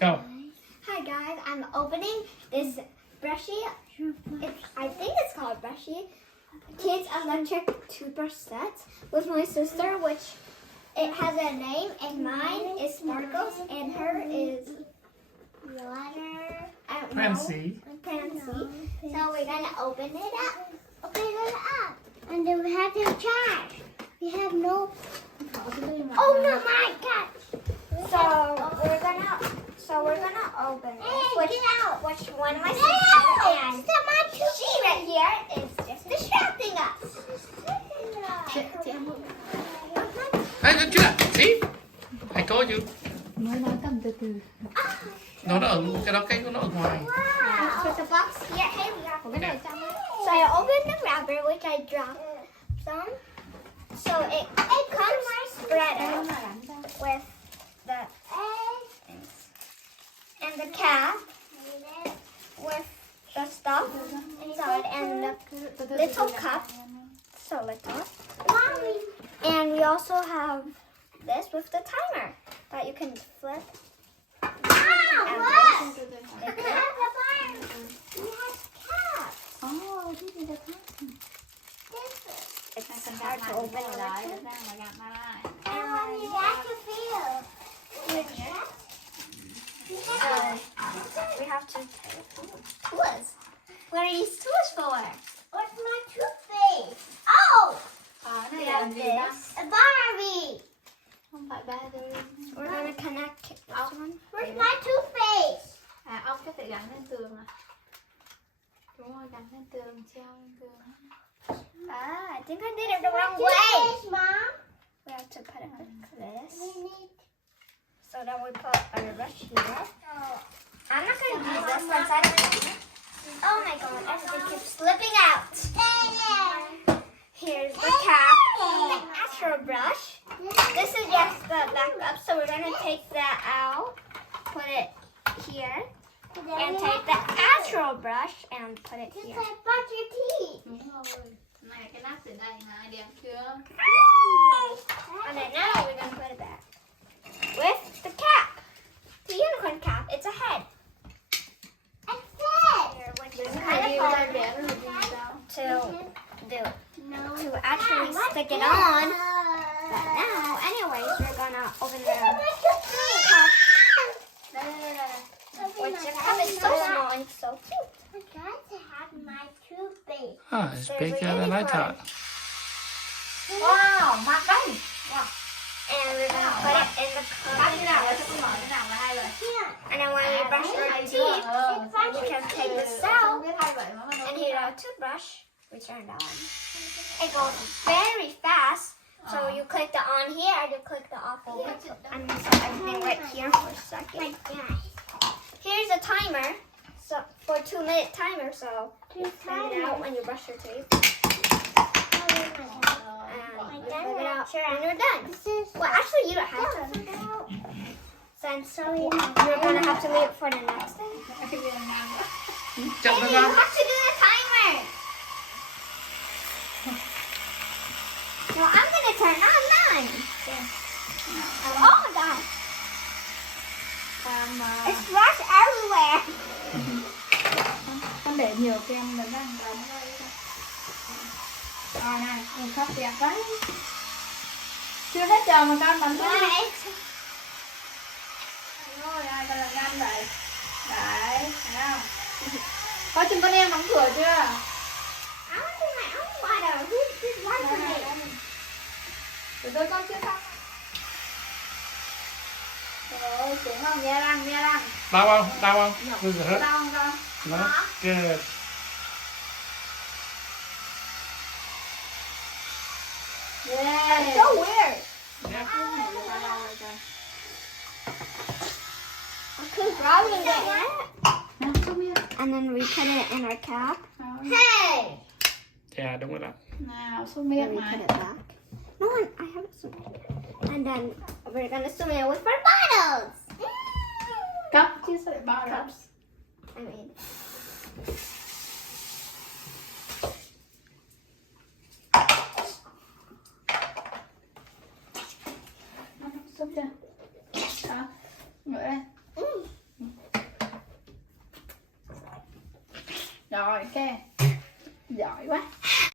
Go. Hi guys, I'm opening this Brusheez. I think it's called Brusheez Kids Electric Toothbrush Set with my sister, which it has a name, and mine is Sparkles, and her is Water. I don't know. Pansy. Pansy. So we're gonna open it up. Open it up, and then we have to charge. We have no. Oh no, my gosh! So we're gonna open it. Which one am I supposed to? And she right here is just distracting us. Hey, good chưa? See? I told you. Nói cầm từ từ. Nó ở cái đó, cái nó ở ngoài. Put the box here. Hey, we got. Có cái này trong ấy. So I opened the wrapper, which I dropped some. So it comes spread with the and the cap with the stuff inside and the little cup, so little. And we also have this with the timer that you can flip. Oh, this is the cap. It's hard to open it. We have to tools. What are these tools for? What's my toothpaste? Oh! We have this. A Barbie. Không phải ba thôi. We're gonna connect this one. Where's my toothpaste? À, ốc có thể gắn lên tường à? Đúng rồi, gắn lên tường, treo lên tường. I think I did it the wrong way. Mom. We have to put it like this. So then we put our brush here. I'm not going to use this once I don't. Oh my god, everything keeps slipping out. Here's the cap, the actual brush. This is just the backup, so we're going to take that out, put it here, and take the actual brush and put it here. Just like brush your teeth. Đúng rồi. Này, cái nắp ở đây này, đẹp chưa? And then now we're going to put it back. With the cap. The unicorn cap. It's a head. A head. Here, which is kind of hard to actually stick it on. But now, anyways, we're gonna open the cup. Which the cup is so small and so cute. I got to have my toothpaste. Ah, it's bigger than I thought. Wow, mặt đây. Wow. And we're gonna put it in the cup. Thế nào là sẽ mở thế nào là hai rồi. And then when we brush our teeth, you can take this out. And here's our toothbrush. We turn it on. It goes very fast. So you click the on here, you click the off here. I'm gonna set everything right here for a second. Here's a timer. So for a 2-minute timer, so you turn it out when you brush your teeth. And you take it out when you're done. Well, actually, you don't have to. Since you're gonna have to leave it for the next day. Chậm Hey, thôi you con. have to do the timer. No, I'm gonna turn on mine. Oh my god. It's brush everywhere. Con để nhiều kem đánh răng vào nó đây. Rồi này, mình sắp đẹp đấy. Chưa hết giờ mà con bắn ra. Rồi, ai con là gan vậy? Đấy, thấy không? Có chừng con em đóng cửa chưa? I want to do my own water. Who's watching me? Để tôi con chưa xong. Rồi, xuống không? Nghe răng, nghe răng. Đau không? Đau không? Good. Có đau không con? No? Good. Yeah. It's so weird. Yeah. Who's rubbing it? And then we put it in our cap. Hey! Yeah, đúng rồi đó. Nào, xuống Then miệng we mà. put it back. No, I haven't swum it. And then we're gonna swim it with our bottles. Cấp chứ sao lại bao đâu? Cups. I mean. Xúc chưa? Đó, ngửa đây. Rồi, ok. Giỏi quá.